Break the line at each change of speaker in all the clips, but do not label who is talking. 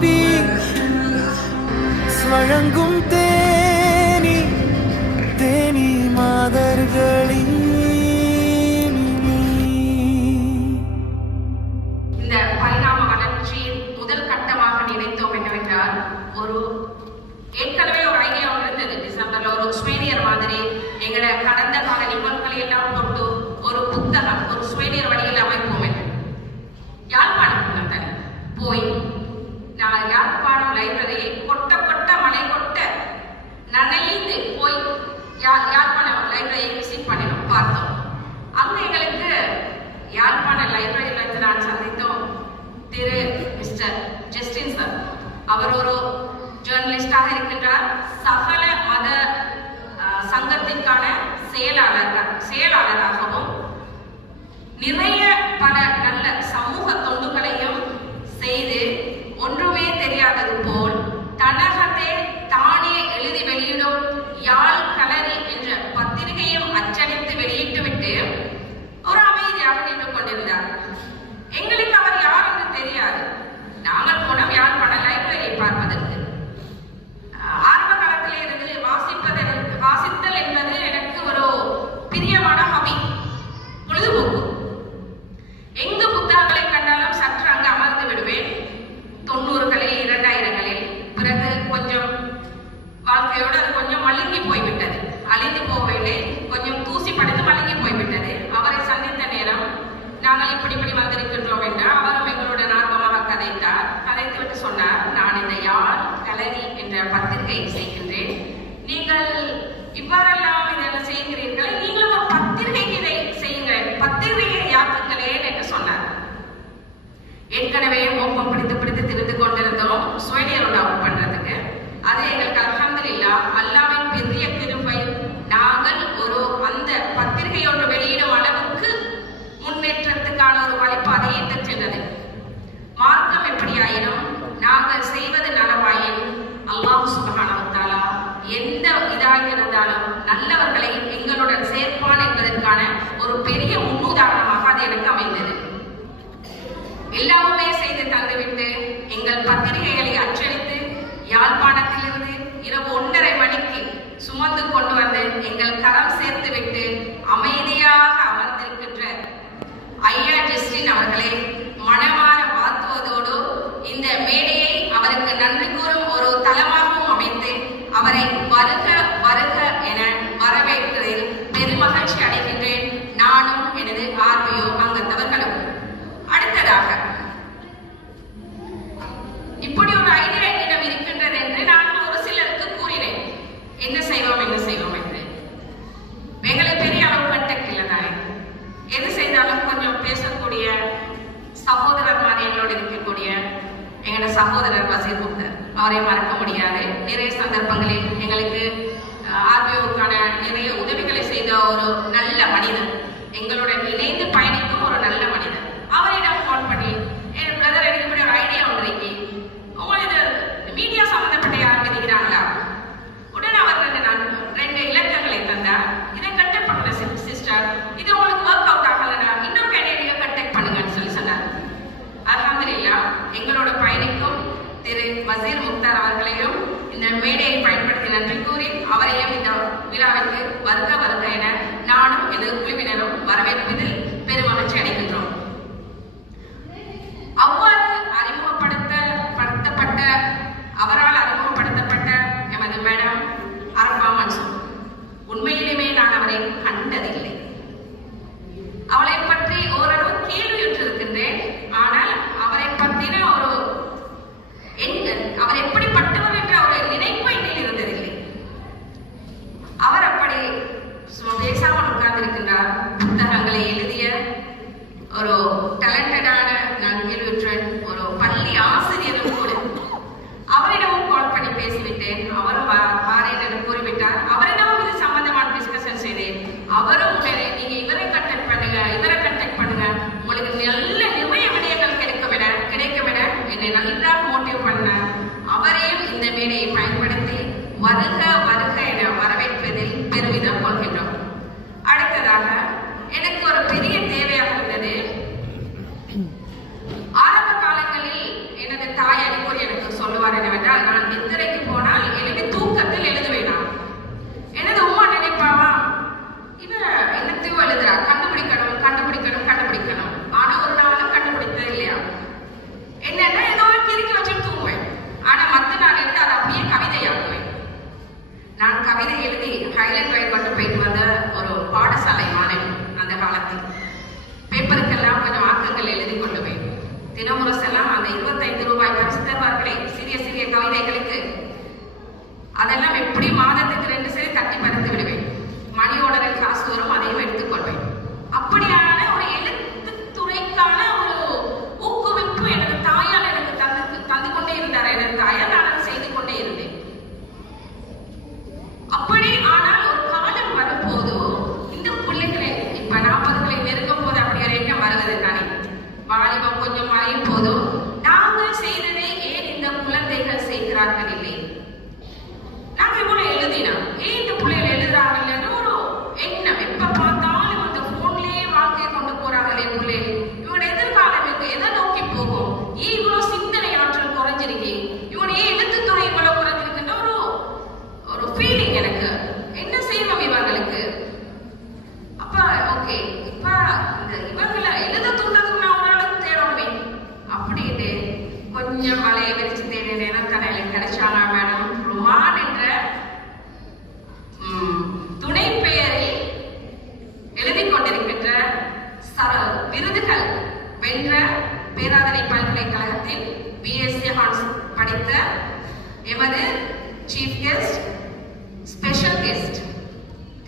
be. Swarangum te library visit பண்ணினோம் பார்த்தோம். அங்கே எங்களுக்கு யாழ்ப்பாண லைப்ரரியில் இருந்து நான் சந்தித்தோம் திரு மிஸ்டர் ஜஸ்டின் சார் அவர் ஒரு ஜேர்னலிஸ்டாக இருக்கின்றார். சகல மத சங்கத்திற்கான செயலாளர் செயலாளராகவும் நிறைய வாழ்க்கையோடு அது கொஞ்சம் மழுங்கி போய்விட்டது. அழிந்து போகவில்லை. கொஞ்சம் தூசி படுத்து மழுங்கி போய்விட்டது. அவரை சந்தித்த நேரம் நாங்கள் இப்படி இப்படி வந்திருக்கின்றோம் என்றால் அவரும் எங்களுடன் ஆர்வமாக கதைத்தார். கதைத்துவிட்டு சொன்னார் நான் இந்த யாழ் கலரி என்ற பத்திரிகையை செய்கின்றேன். நீங்கள் இவ்வாறெல்லாம் இதெல்லாம் செய்கிறீர்கள் நீங்களும் ஒரு பத்திரிகைக்கு இதை செய்யுங்கள். பத்திரிகையை யாக்குங்களேன் என்று சொன்னார். ஏற்கனவே ஓப்பம் பிடித்து பிடித்து திருந்து கொண்டிருந்தோம். சுவனியர் உண்டாவும் பண்றதுக்கு. அது எங்களுக்கு எங்கள் பத்திரிகைகளை அச்சடித்து யாழ்ப்பாணத்திலிருந்து இரவு ஒன்றரை மணிக்கு சுமந்து கொண்டு வந்து எங்கள் கரம் சேர்த்துவிட்டு அமைதியாக அமர்ந்திருக்கின்ற ஐயா ஜஸ்டின் அவர்களே அவரை மறக்க முடியாது. நிறைய சந்தர்ப்பங்களில் எங்களுக்கு ஆர்பிஓக்கான நிறைய உதவிகளை செய்த ஒரு வசீர் முக்தார் அவர்களையும் இந்த மேடையை பயன்படுத்தி நன்றி கூறி அவரையும் இந்த விழாவிற்கு வருக வருக ஆரம்ப காலங்களில் எனது தாய் அடிக்கடி எனக்கு சொல்லுவார் என்னவென்றால் நான் நித்திரை கொஞ்சம் மழையும் போதும்.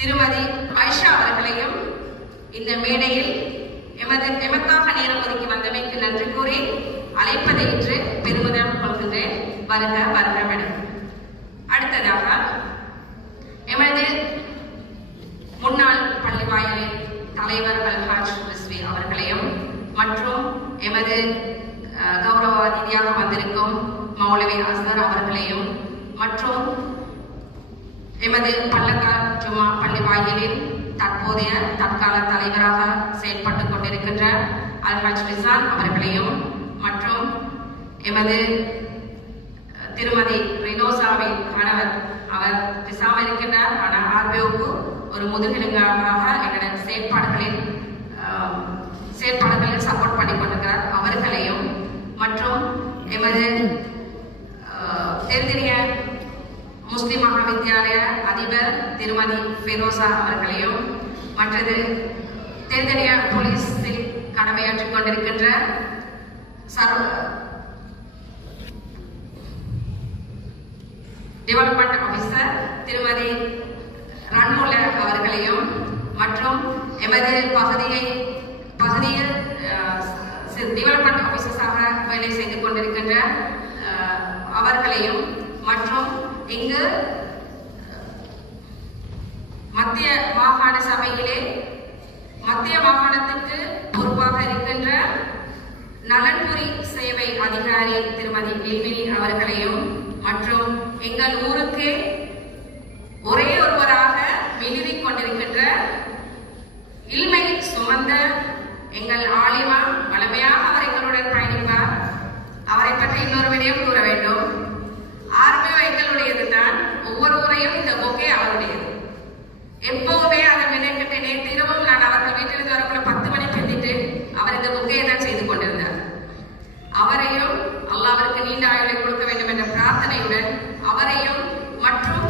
திருமதி ஆயிஷா அவர்களையும் இந்த மேடையில் எமது எமக்காக நேரம் ஒதுக்கி வந்தமைக்கு நன்றி கூறி அழைப்பதை இன்று பெருமிதம் கொள்கின்றேன். வருக வருக மேடம் அடுத்ததாக எமது முன்னாள் பள்ளிவாயலின் தலைவர் அல்ஹாஜ் ரிஸ்வி அவர்களையும் மற்றும் எமது கௌரவ அதிதியாக வந்திருக்கும் மௌலவி அஸ்தர் அவர்களையும் மற்றும் எமது பள்ளக்கால் ஜுமா பள்ளி வாயிலில் தற்போதைய தற்கால தலைவராக செயல்பட்டு கொண்டிருக்கின்ற அல்ஹாஜ் ரிசான் அவர்களையும் மற்றும் எமது திருமதி ரினோசாவின் கணவர் அவர் பிசாம இருக்கின்றார். ஆனால் ஆர்பிஓக்கு ஒரு முதுகெலுங்காக எங்களது செயற்பாடுகளில் செயற்பாடுகளில் சப்போர்ட் பண்ணி கொண்டிருக்கிறார். அவர்களையும் மற்றும் எமது அஹ், முஸ்லிம் மகாவித்யாலய அதிபர் திருமதி ஃபெரோசா அவர்களையும் மற்றது தென்தனியா போலீஸில் கடமையாற்றிக் கொண்டிருக்கின்ற சர்வ டெவலப்மெண்ட் ஆபீசர் திருமதி ரன்முல அவர்களையும் மற்றும் எமது பகுதியை பகுதியில் டெவலப்மெண்ட் ஆபீசர்ஸாக வேலை செய்து கொண்டிருக்கின்ற அவர்களையும் மற்றும் இங்கு மத்திய மாகாண சபையிலே மத்திய மாகாணத்திற்கு பொறுப்பாக இருக்கின்ற நலன்புரி சேவை அதிகாரி திருமதி எல்மினி அவர்களையும் மற்றும் எங்கள் ஊருக்கு ஒரே ஒருவராக மிளிரிக் கொண்டிருக்கின்ற இல்மை சுமந்த எங்கள் ஆலிமா வளமையாக அவர் எங்களுடன் பயணிப்பார். அவரை பற்றி இன்னொரு விடயம் கூற வேண்டும். நீண்டாயுளை கொடுக்க வேண்டும் என்ற பிரார்த்தனையுடன் அவரையும் மற்றும்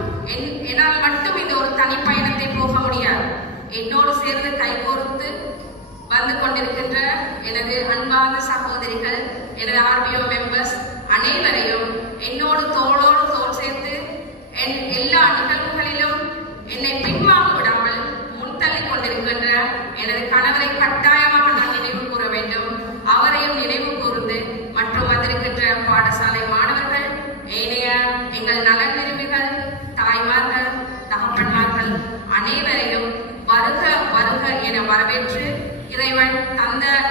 என்னால் மட்டும் இந்த ஒரு தனிப்பயணத்தை போக முடியாது. என்னோடு சேர்ந்து கைகோர்த்து வந்து கொண்டிருக்கின்ற எனது அன்பார்ந்த சகோதரிகள் எனது ஆர்பிஓ மெம்பர்ஸ் அனைவரையும் என்னோடு தோளோடு தோல் சேர்த்து என் எல்லா நிகழ்வுகளிலும் என்னை பின்வாங்க விடாமல் முன்தள்ளி கொண்டிருக்கின்ற எனது கணவரை கட்டாயம் I'm the